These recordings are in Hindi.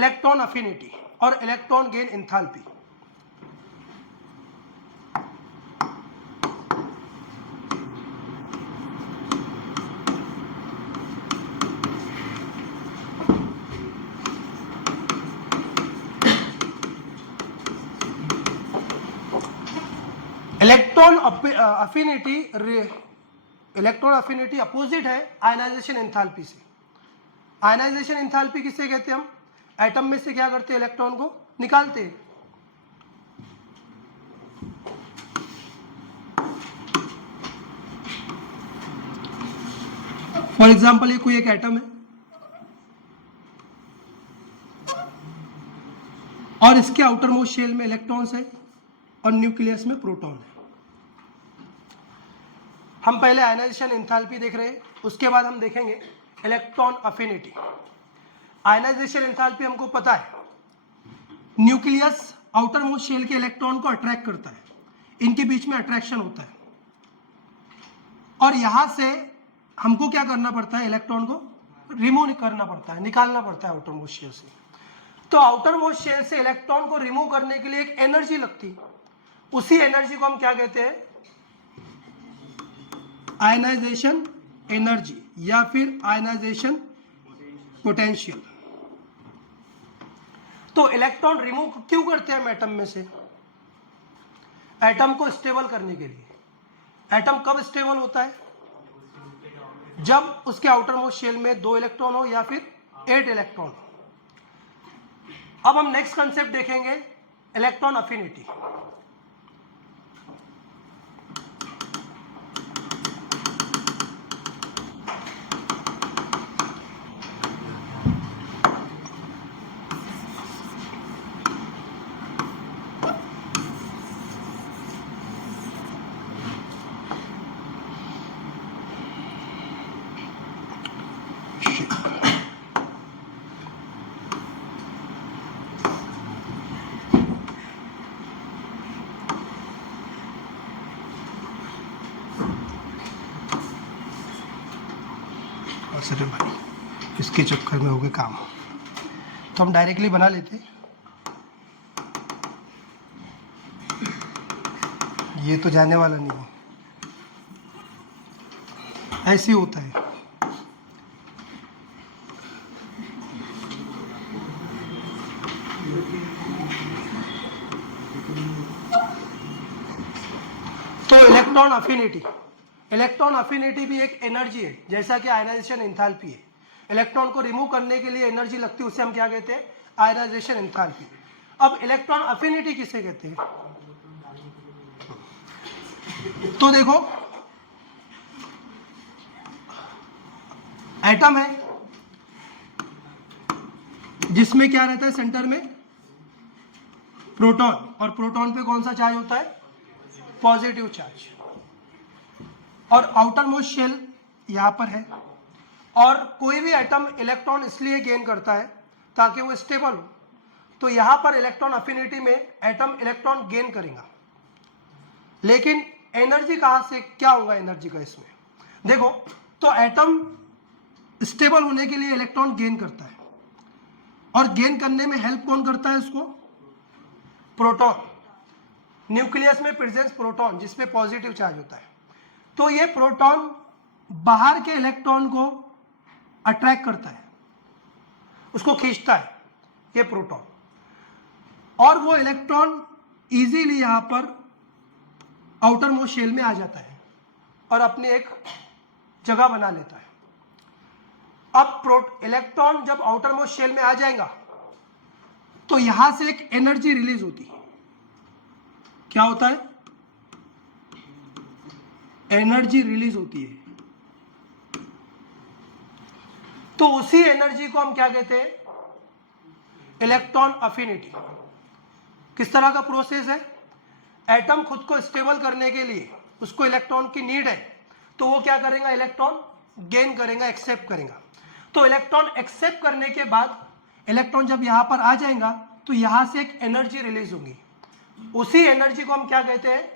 इलेक्ट्रॉन अफिनिटी और electron gain enthalpy. Electron affinity opposite है आयनाइजेशन एंथैल्पी से। आयनाइजेशन एंथैल्पी किसे कहते हैं? हम एटम में से क्या करते हैं? इलेक्ट्रॉन को निकालते हैं। फॉर एग्जाम्पल ये कोई एक एटम है और इसके आउटर मोस्ट शेल में इलेक्ट्रॉन्स है और न्यूक्लियस में प्रोटॉन है। हम पहले आयनाइजेशन एंथैल्पी देख रहे हैं, उसके बाद हम देखेंगे इलेक्ट्रॉन अफिनिटी। आयनाइजेशन एंथैल्पी हमको पता है, न्यूक्लियस आउटर मोस्ट शेल के इलेक्ट्रॉन को अट्रैक्ट करता है, इनके बीच में अट्रैक्शन होता है और यहां से हमको क्या करना पड़ता है? इलेक्ट्रॉन को रिमूव करना पड़ता है, निकालना पड़ता है आउटर मोस्ट शेल से। तो आउटर मोस्ट शेल से इलेक्ट्रॉन को रिमूव करने के लिए एक एनर्जी लगती, उसी एनर्जी को हम क्या कहते हैं? आयनाइजेशन एनर्जी या फिर आयनाइजेशन पोटेंशियल। तो इलेक्ट्रॉन रिमूव क्यों करते हैं हम एटम में से? एटम को स्टेबल करने के लिए। एटम कब स्टेबल होता है? जब उसके आउटर मोस्ट शेल में 2 इलेक्ट्रॉन हो या फिर 8 इलेक्ट्रॉन हो। अब हम नेक्स्ट कंसेप्ट देखेंगे इलेक्ट्रॉन अफिनिटी। अरे भाई इसके चक्कर में हो गए काम, तो हम डायरेक्टली बना लेते। ये तो जाने वाला नहीं है, ऐसे ही होता है। तो इलेक्ट्रॉन अफिनिटी, इलेक्ट्रॉन अफिनिटी भी एक एनर्जी है, जैसा कि आयनाइजेशन एंथैल्पी है। इलेक्ट्रॉन को रिमूव करने के लिए एनर्जी लगती है, उसे हम क्या कहते हैं? Ionization enthalpy. अब इलेक्ट्रॉन अफिनिटी किसे कहते हैं? तो देखो, एटम है जिसमें क्या रहता है? सेंटर में प्रोटॉन, और प्रोटॉन पे कौन सा चार्ज होता है? Positive charge. और आउटर मोस्ट शेल यहां पर है, और कोई भी एटम इलेक्ट्रॉन इसलिए गेन करता है ताकि वो स्टेबल हो। तो यहां पर इलेक्ट्रॉन अफिनिटी में एटम इलेक्ट्रॉन गेन करेगा, लेकिन एनर्जी कहां से, क्या होगा एनर्जी का इसमें? देखो, तो एटम स्टेबल होने के लिए इलेक्ट्रॉन गेन करता है, और गेन करने में हेल्प कौन करता है उसको? प्रोटॉन। न्यूक्लियस में प्रेजेंस प्रोटॉन, जिसमें पॉजिटिव चार्ज होता है। तो ये प्रोटॉन बाहर के इलेक्ट्रॉन को अट्रैक्ट करता है, उसको खींचता है ये प्रोटॉन, और वो इलेक्ट्रॉन इजीली यहां पर आउटर मोस्ट शेल में आ जाता है और अपनी एक जगह बना लेता है। अब इलेक्ट्रॉन जब आउटर मोस्ट शेल में आ जाएगा तो यहां से एक एनर्जी रिलीज होती है। क्या होता है? एनर्जी रिलीज होती है। तो उसी एनर्जी को हम क्या कहते हैं? Electron affinity. किस तरह का प्रोसेस है? एटम खुद को स्टेबल करने के लिए उसको इलेक्ट्रॉन की नीड है, तो वो क्या करेगा? इलेक्ट्रॉन गेन करेगा, एक्सेप्ट करेगा। तो इलेक्ट्रॉन एक्सेप्ट करने के बाद इलेक्ट्रॉन जब यहां पर आ जाएगा तो यहां से एक एनर्जी रिलीज होगी, उसी एनर्जी को हम क्या कहते हैं?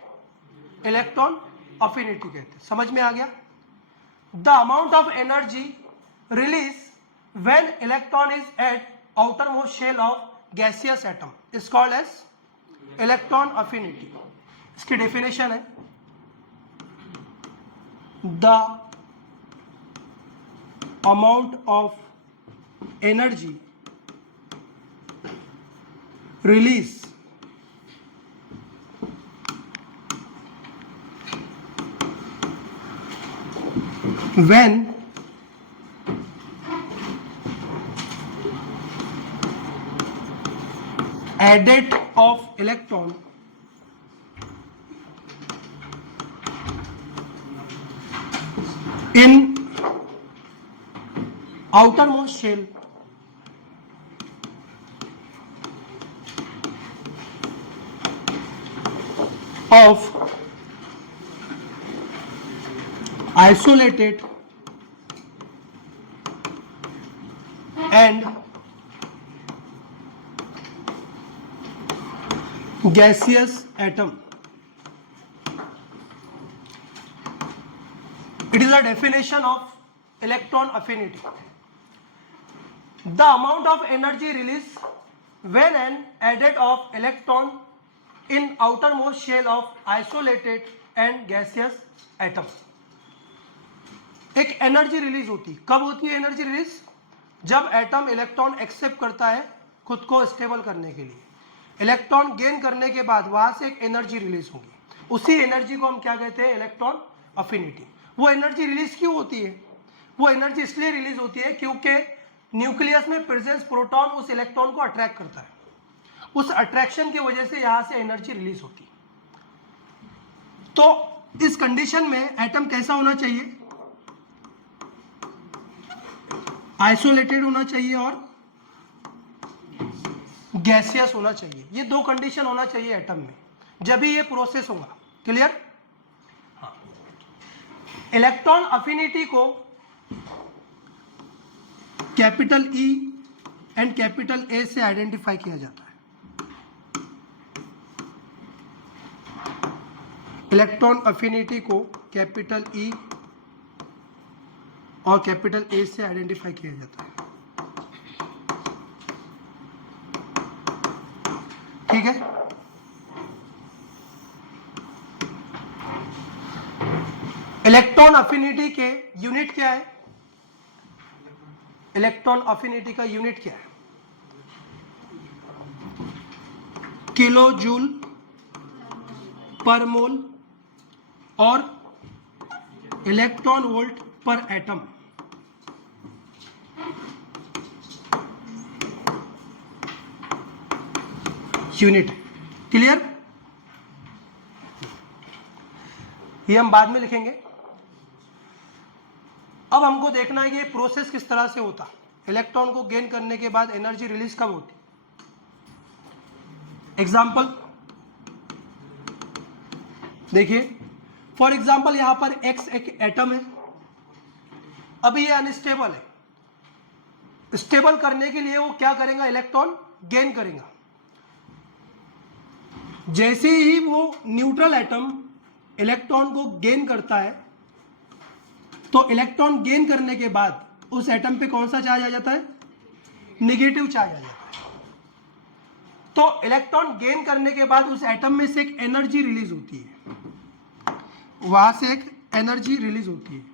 इलेक्ट्रॉन अफिनिटी कहते हैं। समझ में आ गया? The amount of energy release when electron is at outermost shell of gaseous atom is called as electron affinity. इसकी डेफिनेशन है the amount of energy release when added of electron in outermost shell of isolated and gaseous atom. It is a definition of electron affinity. The amount of energy released when an added of electron in outermost shell of isolated and gaseous atom. एक एनर्जी रिलीज होती, कब होती है एनर्जी रिलीज? जब एटम इलेक्ट्रॉन एक्सेप्ट करता है खुद को स्टेबल करने के लिए, इलेक्ट्रॉन गेन करने के बाद वहां से एक एनर्जी रिलीज होगी, उसी एनर्जी को हम क्या कहते हैं? Electron affinity. वो एनर्जी रिलीज क्यों होती है? वो एनर्जी इसलिए रिलीज होती है क्योंकि न्यूक्लियस में प्रेजेंस प्रोटॉन उस इलेक्ट्रॉन को अट्रैक्ट करता है, उस अट्रैक्शन की वजह से यहां से एनर्जी रिलीज होती है। तो इस कंडीशन में एटम कैसा होना चाहिए? आइसोलेटेड होना चाहिए और गैसियस होना चाहिए। ये दो कंडीशन होना चाहिए एटम में, जब भी ये प्रोसेस होगा। क्लियर? हाँ। इलेक्ट्रॉन अफिनिटी को capital E and capital A से आइडेंटिफाई किया जाता है। इलेक्ट्रॉन अफिनिटी को कैपिटल ई और कैपिटल ए से आइडेंटिफाई किया जाता है। ठीक है? इलेक्ट्रॉन अफिनिटी के यूनिट क्या है? इलेक्ट्रॉन अफिनिटी का यूनिट क्या है? किलो जूल पर मोल और इलेक्ट्रॉन वोल्ट पर एटम। यूनिट। क्लियर? ये हम बाद में लिखेंगे। अब हमको देखना है कि ये प्रोसेस किस तरह से होता। इलेक्ट्रॉन को गेन करने के बाद एनर्जी रिलीज कब होती? एग्जाम्पल देखिए, फॉर एग्जाम्पल यहां पर एक्स एक एटम है, अभी ये अनस्टेबल है। स्टेबल करने के लिए वो क्या करेगा? इलेक्ट्रॉन गेन करेगा। जैसे ही वो न्यूट्रल एटम इलेक्ट्रॉन को गेन करता है, तो इलेक्ट्रॉन गेन करने के बाद उस एटम पे कौन सा चार्ज आ जाता है? नेगेटिव चार्ज आ जाता है। तो इलेक्ट्रॉन गेन करने के बाद उस एटम में से एक एनर्जी रिलीज होती है, वहां से एक एनर्जी रिलीज होती है।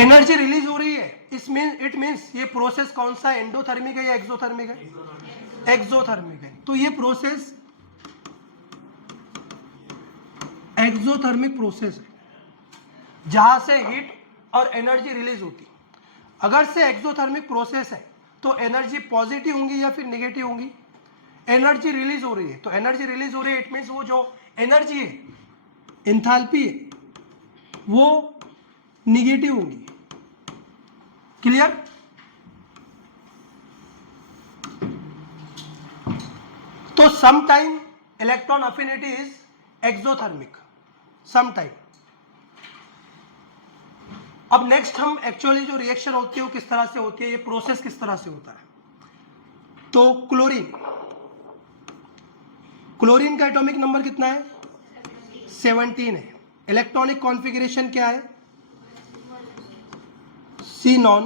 एनर्जी रिलीज हो रही है, इट मींस ये प्रोसेस कौन सा है? एंडोथर्मिक है या एक्सोथर्मिक है? एक्सोथर्मिक है। तो ये प्रोसेस एक्सोथर्मिक प्रोसेस है, जहां से हीट और एनर्जी रिलीज होती। अगर से एक्सोथर्मिक प्रोसेस है तो एनर्जी पॉजिटिव होंगी या फिर नेगेटिव होंगी? एनर्जी रिलीज हो रही है, तो एनर्जी रिलीज हो रही है, इट मींस वो जो एनर्जी है, एंथैल्पी है, वो नेगेटिव होंगी। क्लियर? तो some time electron affinity is exothermic, some time. अब नेक्स्ट हम एक्चुअली जो रिएक्शन होती है वो किस तरह से होती है, ये प्रोसेस किस तरह से होता है। तो क्लोरीन का एटॉमिक नंबर कितना है? 17 है। इलेक्ट्रॉनिक कॉन्फ़िगरेशन क्या है? xenon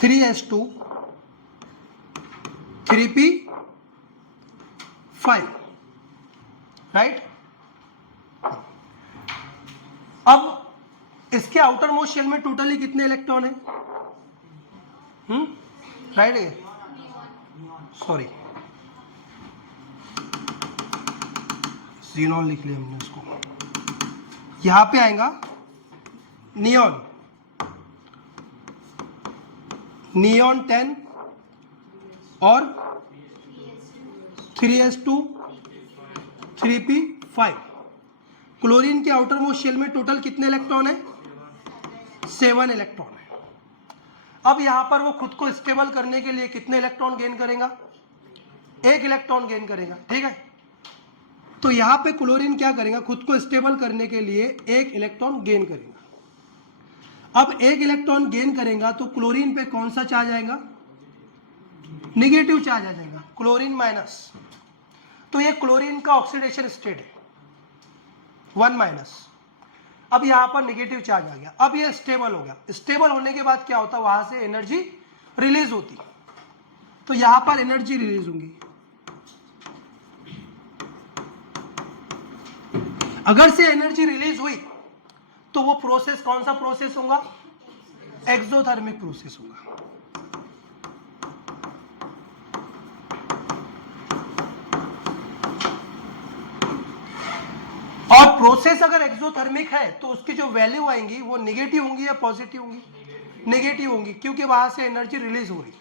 3s2 3p5, right. अब इसके आउटर मोस्ट शेल में टोटली कितने इलेक्ट्रॉन है? राइट है, सॉरी xenon लिख लिया हमने उसको। यहां पे आएगा नियॉन 10 और 3s2 3p5। क्लोरीन के आउटर मोस्ट शेल में टोटल कितने इलेक्ट्रॉन है? 7 इलेक्ट्रॉन है। अब यहां पर वो खुद को स्टेबल करने के लिए कितने इलेक्ट्रॉन गेन करेगा? 1 इलेक्ट्रॉन गेन करेगा, ठीक है। तो यहां पे क्लोरीन क्या करेगा? खुद को स्टेबल करने के लिए 1 इलेक्ट्रॉन गेन करेगा। अब 1 इलेक्ट्रॉन गेन करेगा तो क्लोरीन पे कौन सा चार्ज आएगा? नेगेटिव चार्ज आ जाएगा, क्लोरीन माइनस। तो ये क्लोरीन का ऑक्सीडेशन स्टेट है 1-। अब यहां पर नेगेटिव चार्ज आ गया। अब ये स्टेबल हो गया। स्टेबल होने के बाद क्या होता है? वहां से एनर्जी रिलीज होती। तो यहां पर एनर्जी रिलीज होंगी। अगर से एनर्जी रिलीज हुई तो वो प्रोसेस कौन सा प्रोसेस होगा? एक्सोथर्मिक प्रोसेस होगा। और प्रोसेस अगर एक्सोथर्मिक है तो उसकी जो वैल्यू आएंगी वो नेगेटिव होंगी या पॉजिटिव होंगी? नेगेटिव होंगी, क्योंकि वहां से एनर्जी रिलीज हो रही।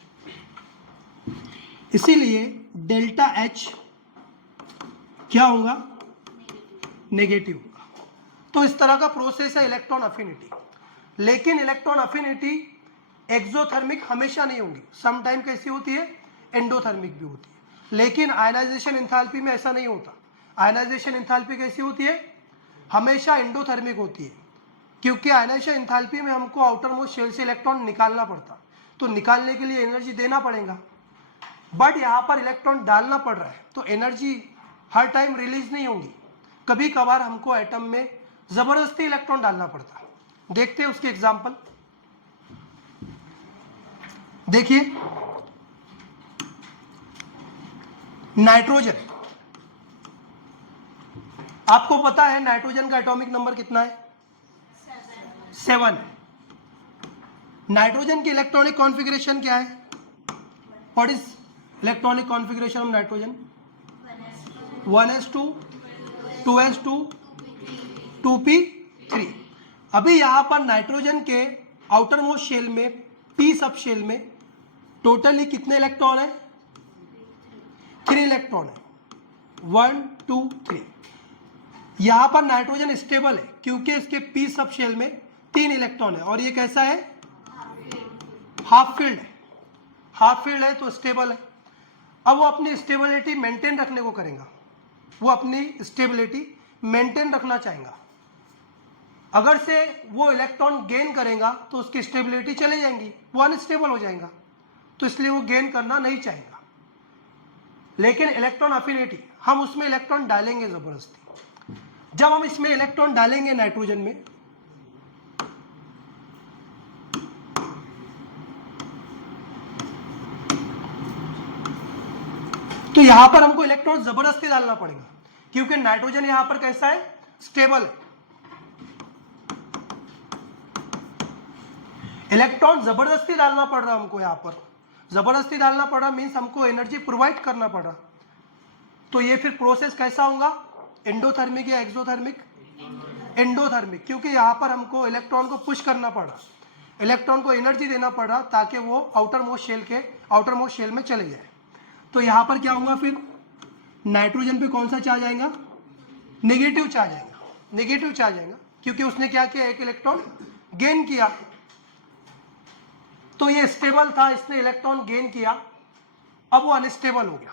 इसीलिए डेल्टा एच क्या होगा? नेगेटिव होगा। तो इस तरह का प्रोसेस है इलेक्ट्रॉन अफिनिटी। लेकिन इलेक्ट्रॉन अफिनिटी एक्सोथर्मिक हमेशा नहीं होगी, सम टाइम कैसी होती है? एंडोथर्मिक भी होती है। लेकिन आयनाइजेशन एंथैल्पी में ऐसा नहीं होता। आयनाइजेशन एंथैल्पी कैसी होती है? हमेशा एंडोथर्मिक होती है, क्योंकि आयनाइजेशन एंथैल्पी में हमको आउटर मोस्ट शेल से इलेक्ट्रॉन निकालना पड़ता, तो निकालने के लिए एनर्जी देना पड़ेगा। बट यहाँ पर इलेक्ट्रॉन डालना पड़ रहा है तो एनर्जी हर टाइम रिलीज नहीं होगी। कभी कभार हमको एटम में जबरदस्ती इलेक्ट्रॉन डालना पड़ता है। देखते हैं उसके एग्जाम्पल। देखिए नाइट्रोजन, आपको पता है नाइट्रोजन का एटॉमिक नंबर कितना है? 7 है। नाइट्रोजन की इलेक्ट्रॉनिक कॉन्फ़िगरेशन क्या है? What is electronic configuration of nitrogen? 1s2 2s2 2p3। अभी यहां पर नाइट्रोजन के आउटर मोस्ट शेल में p सब शेल में टोटली कितने इलेक्ट्रॉन है? 3 इलेक्ट्रॉन है। 1 2 3। यहां पर नाइट्रोजन स्टेबल है क्योंकि इसके p सब शेल में 3 इलेक्ट्रॉन है और ये कैसा है? हाफ फील्ड है। हाफ फील्ड है तो स्टेबल है। अब वो अपनी स्टेबिलिटी मेंटेन रखने को करेगा, वो अपनी स्टेबिलिटी मेंटेन रखना चाहेगा। अगर से वो इलेक्ट्रॉन गेन करेगा तो उसकी स्टेबिलिटी चली जाएंगी, वो अनस्टेबल हो जाएगा, तो इसलिए वो गेन करना नहीं चाहेगा। लेकिन इलेक्ट्रॉन अफिनिटी, हम उसमें इलेक्ट्रॉन डालेंगे जबरदस्ती। जब हम इसमें इलेक्ट्रॉन डालेंगे नाइट्रोजन में, तो यहां पर हमको इलेक्ट्रॉन जबरदस्ती डालना पड़ेगा, क्योंकि नाइट्रोजन यहां पर कैसा है? स्टेबल है। इलेक्ट्रॉन जबरदस्ती डालना पड़ रहा हमको, यहां पर जबरदस्ती डालना पड़ रहा मीन्स हमको एनर्जी प्रोवाइड करना पड़ रहा। तो ये फिर प्रोसेस कैसा होगा? एंडोथर्मिक या एक्सोथर्मिक? एंडोथर्मिक, क्योंकि यहां पर हमको इलेक्ट्रॉन को पुश करना पड़ रहा, इलेक्ट्रॉन को एनर्जी देना पड़ रहा ताकि वो आउटर मोस्ट शेल में चले जाए। तो यहां पर क्या होगा? फिर नाइट्रोजन पे कौन सा चार्ज आएगा? नेगेटिव चार्ज आएगा। नेगेटिव चार्ज आएगा क्योंकि उसने क्या किया? 1 इलेक्ट्रॉन गेन किया। तो ये स्टेबल था, इसने इलेक्ट्रॉन गेन किया, अब वो अनस्टेबल हो गया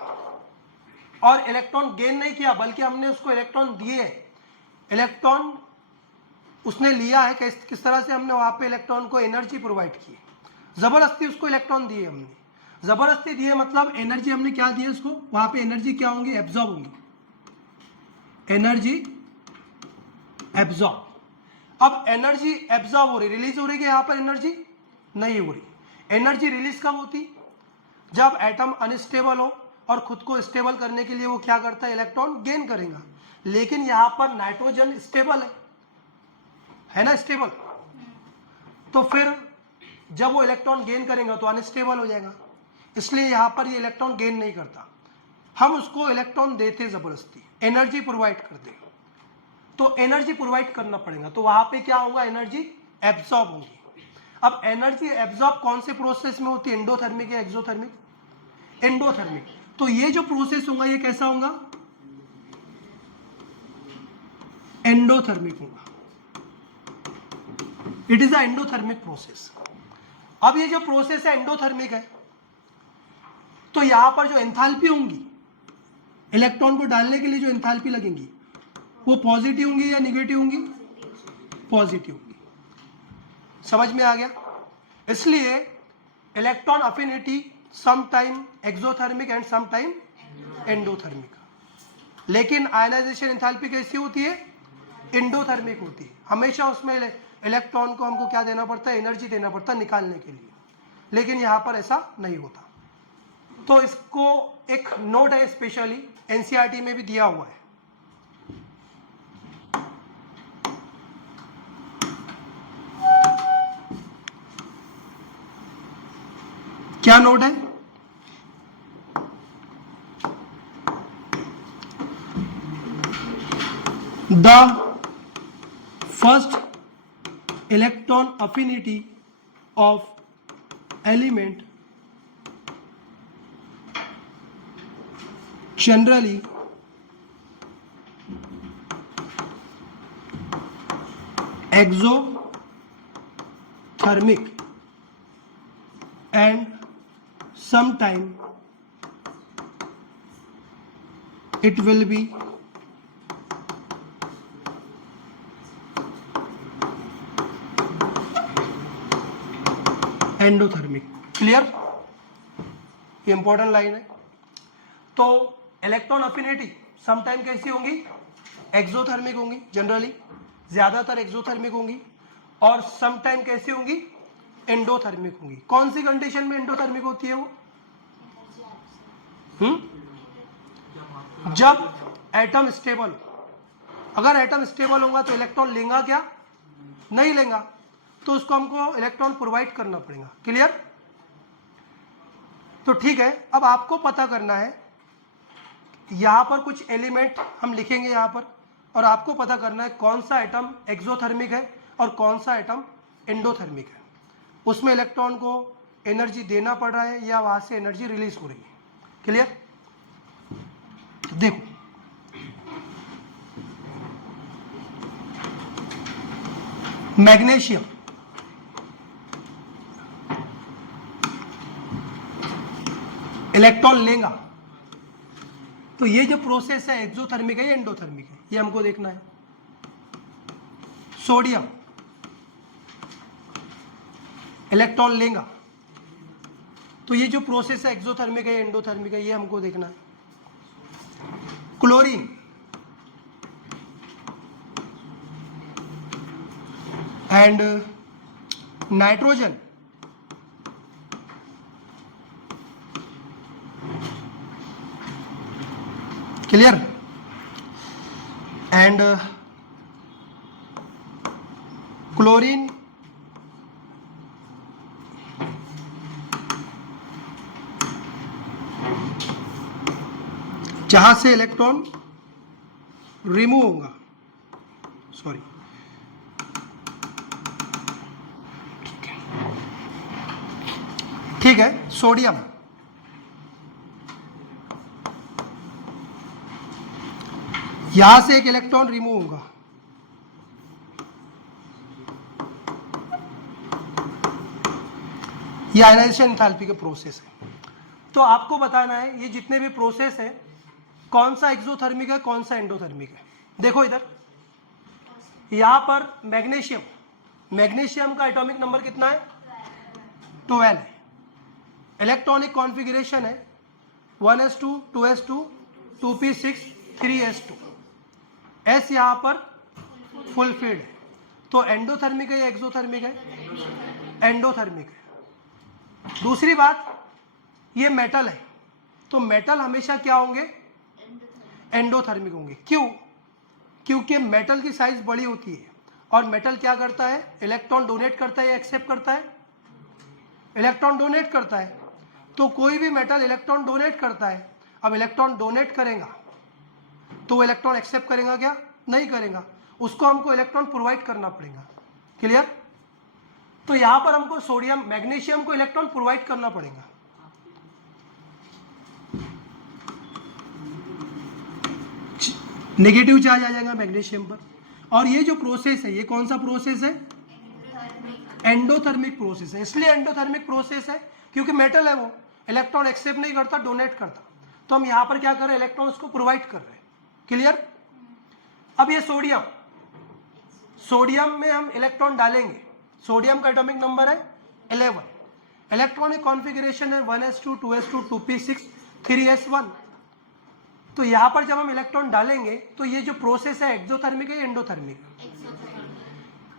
और इलेक्ट्रॉन गेन नहीं किया बल्कि हमने उसको इलेक्ट्रॉन दिए। इलेक्ट्रॉन उसने लिया है, किस तरह से? हमने वहां पे इलेक्ट्रॉन को एनर्जी प्रोवाइड की, जबरदस्ती उसको इलेक्ट्रॉन दिए हमने। जबरदस्ती दिए मतलब एनर्जी हमने क्या दी है उसको? वहां पे एनर्जी क्या होंगी? एब्जॉर्ब होंगी, एनर्जी एब्जॉर्ब। अब एनर्जी एब्जॉर्ब हो रही, रिलीज हो रही है, यहाँ पर एनर्जी नहीं हो रही। एनर्जी रिलीज कब होती? जब एटम अनस्टेबल हो और खुद को स्टेबल करने के लिए वो क्या करता है, इलेक्ट्रॉन गेन करेगा। लेकिन यहाँ पर नाइट्रोजन स्टेबल है ना, स्टेबल, तो फिर जब वो इलेक्ट्रॉन गेन करेगा तो अनस्टेबल हो जाएगा, इसलिए यहाँ पर ये इलेक्ट्रॉन गेन नहीं करता। हम उसको इलेक्ट्रॉन देते जबरदस्ती, एनर्जी प्रोवाइड करते, तो एनर्जी प्रोवाइड करना पड़ेगा, तो वहां पे क्या होगा, एनर्जी एब्जॉर्ब होगी। अब एनर्जी एब्जॉर्ब कौन से प्रोसेस में होती है, एंडोथर्मिक या एक्सोथर्मिक? एंडोथर्मिक। तो ये जो प्रोसेस होगा ये कैसा होगा, एंडोथर्मिक होगा। It is a endothermic process. अब ये जो प्रोसेस है एंडोथर्मिक है, तो यहां पर जो एंथैल्पी होंगी, इलेक्ट्रॉन को डालने के लिए जो एंथैल्पी लगेंगी वो पॉजिटिव होंगी या निगेटिव होंगी? पॉजिटिव होंगी। समझ में आ गया? इसलिए electron affinity some time exothermic and some time endothermic. लेकिन आयनाइजेशन एंथैल्पी कैसी होती है, एंडोथर्मिक होती है। हमेशा उसमें इलेक्ट्रॉन को हमको क्या देना पड़ता है, एनर्जी देना पड़ता है निकालने के लिए, लेकिन यहां पर ऐसा नहीं होता। तो इसको एक नोट है, स्पेशली एनसीईआरटी में भी दिया हुआ है। क्या नोट है? The first electron affinity of element generally exothermic and sometime it will be endothermic. Clear? ये इंपॉर्टेंट लाइन है। तो इलेक्ट्रॉन अफिनिटी समटाइम कैसी होंगी, एक्सोथर्मिक होंगी, जनरली ज्यादातर एक्सोथर्मिक होंगी, और समटाइम कैसी होंगी, एंडोथर्मिक होंगी। कौन सी कंडीशन में एंडोथर्मिक होती है वो? जब एटम स्टेबल हो। अगर एटम स्टेबल होगा तो इलेक्ट्रॉन लेगा क्या, नहीं लेगा, तो उसको हमको इलेक्ट्रॉन प्रोवाइड करना पड़ेगा। क्लियर? तो ठीक है, अब आपको पता करना है, यहां पर कुछ एलिमेंट हम लिखेंगे यहां पर, और आपको पता करना है कौन सा एटम एक्सोथर्मिक है और कौन सा एटम एंडोथर्मिक है। उसमें इलेक्ट्रॉन को एनर्जी देना पड़ रहा है या वहां से एनर्जी रिलीज हो रही है। क्लियर? देखो, मैग्नीशियम, इलेक्ट्रॉन लेगा, तो ये जो प्रोसेस है एक्सोथर्मिक है या एंडोथर्मिक है, ये हमको देखना है। सोडियम, इलेक्ट्रॉन लेगा, तो ये जो प्रोसेस है एक्सोथर्मिक है या एंडोथर्मिक है, ये हमको देखना है। Chlorine, and nitrogen, clear? And chlorine, जहां से इलेक्ट्रॉन रिमूव होगा, सॉरी, ठीक है। सोडियम, यहां से एक इलेक्ट्रॉन रिमूव होगा, ये आयनाइजेशन एंथैल्पी के प्रोसेस है। तो आपको बताना है ये जितने भी प्रोसेस है कौन सा एक्सोथर्मिक है कौन सा एंडोथर्मिक है। देखो इधर, यहां पर मैग्नीशियम, मैग्नीशियम का एटॉमिक नंबर कितना है, 12 है। इलेक्ट्रॉनिक कॉन्फ़िगरेशन है 1s2 2s2 2p6 3s2। S यहां पर फुल फील्ड है, तो एंडोथर्मिक है या एक्सोथर्मिक है? एंडोथर्मिक है। दूसरी बात, ये मेटल है, तो मेटल हमेशा क्या होंगे? एंडोथर्मिक होंगे। क्यों? क्योंकि मेटल की साइज बड़ी होती है और मेटल क्या करता है? इलेक्ट्रॉन डोनेट करता है या एक्सेप्ट करता है? इलेक्ट्रॉन डोनेट करता है। तो कोई भी मेटल इलेक्ट्रॉन डोनेट करता है। अब इलेक्ट्रॉन डोनेट करेगा तो वो इलेक्ट्रॉन एक्सेप्ट करेगा क्या? नहीं करेगा, उसको हमको इलेक्ट्रॉन प्रोवाइड करना पड़ेगा। क्लियर? तो यहां पर हमको सोडियम मैग्नीशियम को इलेक्ट्रॉन प्रोवाइड करना पड़ेगा। नेगेटिव चार्ज आ जाएगा मैग्नीशियम पर। और ये जो प्रोसेस है, ये कौन सा प्रोसेस है? एंडोथर्मिक प्रोसेस है। इसलिए एंडोथर्मिक प्रोसेस है क्योंकि मेटल है, वो इलेक्ट्रॉन एक्सेप्ट नहीं करता, डोनेट करता। तो हम यहां पर क्या कर रहे हैं? इलेक्ट्रॉन उसको प्रोवाइड कर रहे हैं। क्लियर? अब ये सोडियम, सोडियम में हम इलेक्ट्रॉन डालेंगे। सोडियम का एटॉमिक नंबर है 11। इलेक्ट्रॉनिक कॉन्फ़िगरेशन है 1s2 2s2 2p6 3s1। तो यहां पर जब हम इलेक्ट्रॉन डालेंगे तो ये जो प्रोसेस है एक्सोथर्मिक है या एंडोथर्मिक?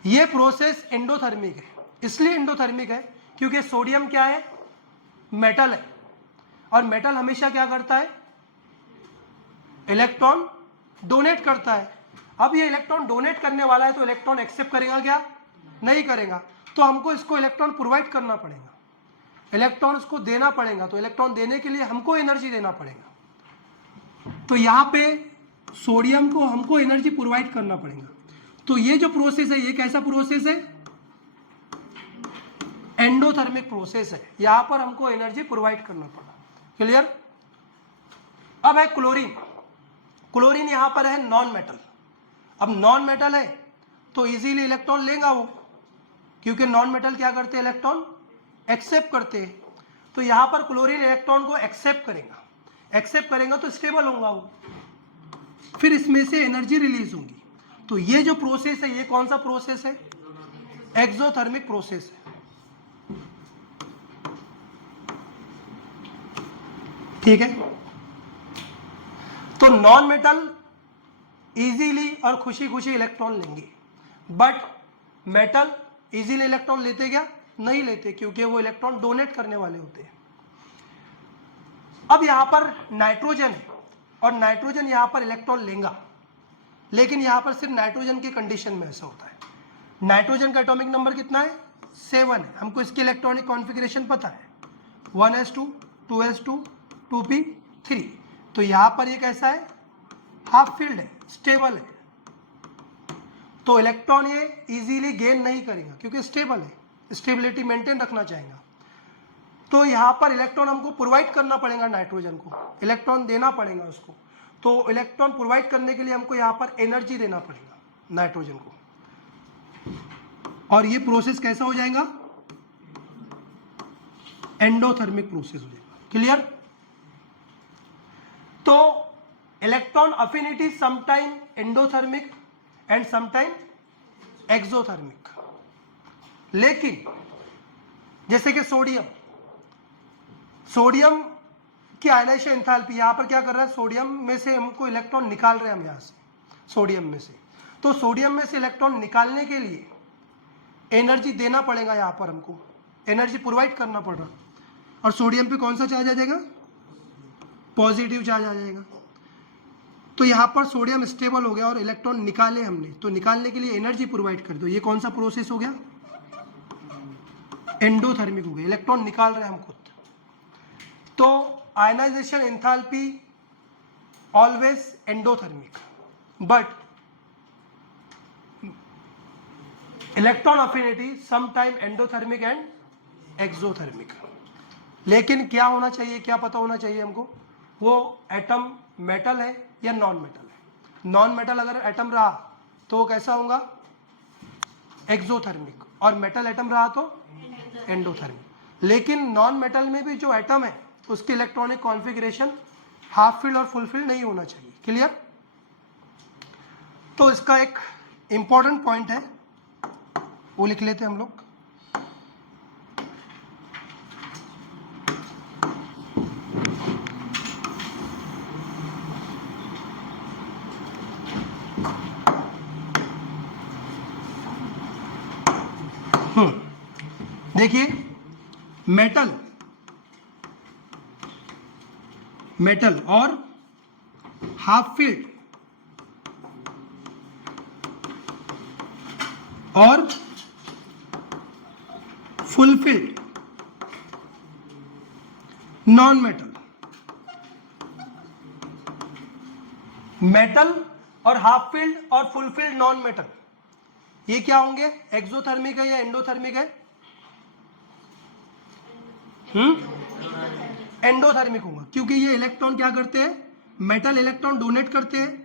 ये प्रोसेस एंडोथर्मिक है। इसलिए एंडोथर्मिक है क्योंकि सोडियम क्या है? मेटल है, और मेटल हमेशा क्या करता है? इलेक्ट्रॉन डोनेट करता है। अब ये इलेक्ट्रॉन डोनेट करने वाला है तो इलेक्ट्रॉन एक्सेप्ट करेगा क्या? नहीं करेगा। तो हमको इसको इलेक्ट्रॉन प्रोवाइड करना पड़ेगा, इलेक्ट्रॉन इसको देना पड़ेगा। तो इलेक्ट्रॉन देने के लिए हमको एनर्जी देना पड़ेगा। तो यहाँ पे सोडियम को हमको एनर्जी प्रोवाइड करना पड़ेगा। तो ये जो प्रोसेस है, ये कैसा प्रोसेस है? एंडोथर्मिक प्रोसेस है। यहां पर हमको एनर्जी प्रोवाइड करना पड़ा। क्लियर? अब है क्लोरीन। क्लोरीन यहां पर है नॉन मेटल। अब नॉन मेटल है तो इजीली इलेक्ट्रॉन लेगा वो, क्योंकि नॉन मेटल क्या करते हैं? इलेक्ट्रॉन एक्सेप्ट करते हैं। तो यहां पर क्लोरीन इलेक्ट्रॉन को एक्सेप्ट करेगा, एक्सेप्ट करेगा तो स्टेबल होगा वो, फिर इसमें से एनर्जी रिलीज होगी। तो ये जो प्रोसेस है, ये कौन सा प्रोसेस है? एक्सोथर्मिक प्रोसेस है। ठीक है? तो नॉन मेटल इजीली और खुशी खुशी इलेक्ट्रॉन लेंगे, बट मेटल इजीली इलेक्ट्रॉन लेते क्या? नहीं लेते, क्योंकि वो इलेक्ट्रॉन डोनेट करने वाले होते हैं। अब यहां पर नाइट्रोजन है और नाइट्रोजन यहां पर इलेक्ट्रॉन लेगा, लेकिन यहां पर सिर्फ नाइट्रोजन की कंडीशन में ऐसा होता है। नाइट्रोजन का एटॉमिक नंबर कितना है? 7 है। हमको इसकी इलेक्ट्रॉनिक कॉन्फ़िगरेशन पता है 1s2 2s2 2p3। तो यहां पर ये कैसा है? हाफ फील्ड है, स्टेबल है। तो इलेक्ट्रॉन ये इजीली गेन नहीं करेगा क्योंकि स्टेबल है, स्टेबिलिटी मेंटेन रखना चाहेगा। तो यहां पर इलेक्ट्रॉन हमको प्रोवाइड करना पड़ेगा, नाइट्रोजन को इलेक्ट्रॉन देना पड़ेगा उसको। तो इलेक्ट्रॉन प्रोवाइड करने के लिए हमको यहां पर एनर्जी देना पड़ेगा नाइट्रोजन को, और ये प्रोसेस कैसा हो जाएगा? एंडोथर्मिक प्रोसेस हो जाएगा। क्लियर? तो electron affinity sometime endothermic and sometime exothermic. लेकिन जैसे कि सोडियम, सोडियम की आयनाइजेशन एंथैल्पी, यहां पर क्या कर रहा है? सोडियम में से हमको इलेक्ट्रॉन निकाल रहे हैं हम यहां से, सोडियम में से। तो सोडियम में से इलेक्ट्रॉन निकालने के लिए एनर्जी देना पड़ेगा, यहां पर हमको एनर्जी प्रोवाइड करना पड़ रहा। और सोडियम पे कौन सा चार्ज आ जाएगा? पॉजिटिव चार्ज आ जाएगा। तो यहाँ पर सोडियम स्टेबल हो गया और इलेक्ट्रॉन निकाले हमने, तो निकालने के लिए एनर्जी प्रोवाइड कर दो। ये कौन सा प्रोसेस हो गया? एंडोथर्मिक हो गया, इलेक्ट्रॉन निकाल रहे हैं हम खुद। तो ionization enthalpy always endothermic, but electron affinity sometime endothermic and exothermic. लेकिन क्या होना चाहिए, क्या पता होना चाहिए हमको? वो एटम मेटल है या नॉन मेटल है। नॉन मेटल अगर एटम रहा तो वो कैसा होगा? एक्सोथर्मिक, और मेटल एटम रहा तो एंडोथर्मिक। लेकिन नॉन मेटल में भी जो एटम है उसकी इलेक्ट्रॉनिक कॉन्फ़िगरेशन हाफ फील्ड और फुल फील्ड नहीं होना चाहिए। क्लियर? तो इसका एक इंपॉर्टेंट पॉइंट है, वो लिख लेते हैं हम लोग। देखिए मेटल और हाफ फील्ड और full field non metal. Metal और हाफ फील्ड और फुल फील्ड नॉन मेटल, ये क्या होंगे? एक्सोथर्मिक है या एंडोथर्मिक है? एंडोथर्मिक होगा, क्योंकि ये इलेक्ट्रॉन क्या करते हैं? मेटल इलेक्ट्रॉन डोनेट करते हैं,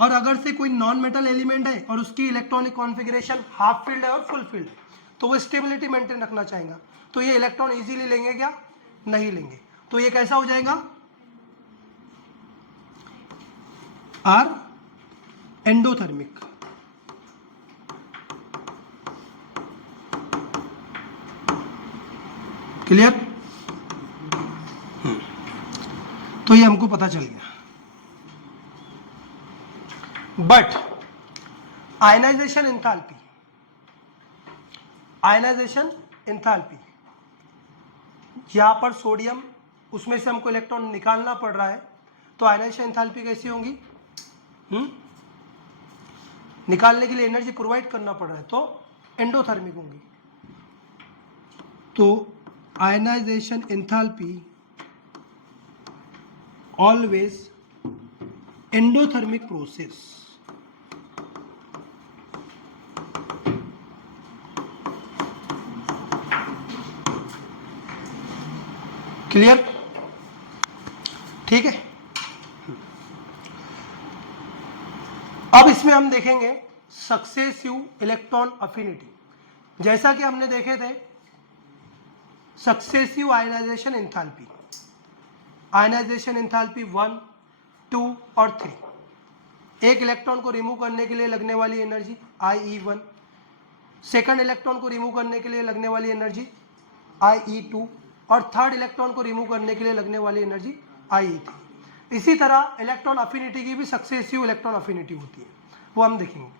और अगर से कोई नॉन मेटल एलिमेंट है और उसकी इलेक्ट्रॉनिक कॉन्फ़िगरेशन हाफ फील्ड है और फुल फील्ड है, तो वो स्टेबिलिटी मेंटेन रखना चाहेगा, तो ये इलेक्ट्रॉन इजीली लेंगे क्या? नहीं लेंगे। तो ये कैसा हो जाएगा? Are endothermic. क्लियर? तो ये हमको पता चल गया। बट आयनाइजेशन एंथैल्पी, यहां पर सोडियम, उसमें से हमको इलेक्ट्रॉन निकालना पड़ रहा है, तो आयनाइजेशन एंथैल्पी कैसी होंगी? निकालने के लिए एनर्जी प्रोवाइड करना पड़ रहा है, तो एंडोथर्मिक होंगी। तो ionization enthalpy always endothermic process। Clear? ठीक है। अब इसमें हम देखेंगे सक्सेसिव इलेक्ट्रॉन अफिनिटी। जैसा कि हमने देखे थे successive ionization enthalpy, ionization enthalpy 1, 2 और 3। एक इलेक्ट्रॉन को रिमूव करने के लिए लगने वाली एनर्जी IE1, सेकंड इलेक्ट्रॉन को रिमूव करने के लिए लगने वाली एनर्जी IE2, और थर्ड इलेक्ट्रॉन को रिमूव करने के लिए लगने वाली एनर्जी IE3। इसी तरह इलेक्ट्रॉन अफिनिटी की भी सक्सेसिव इलेक्ट्रॉन अफिनिटी होती है, वो हम देखेंगे।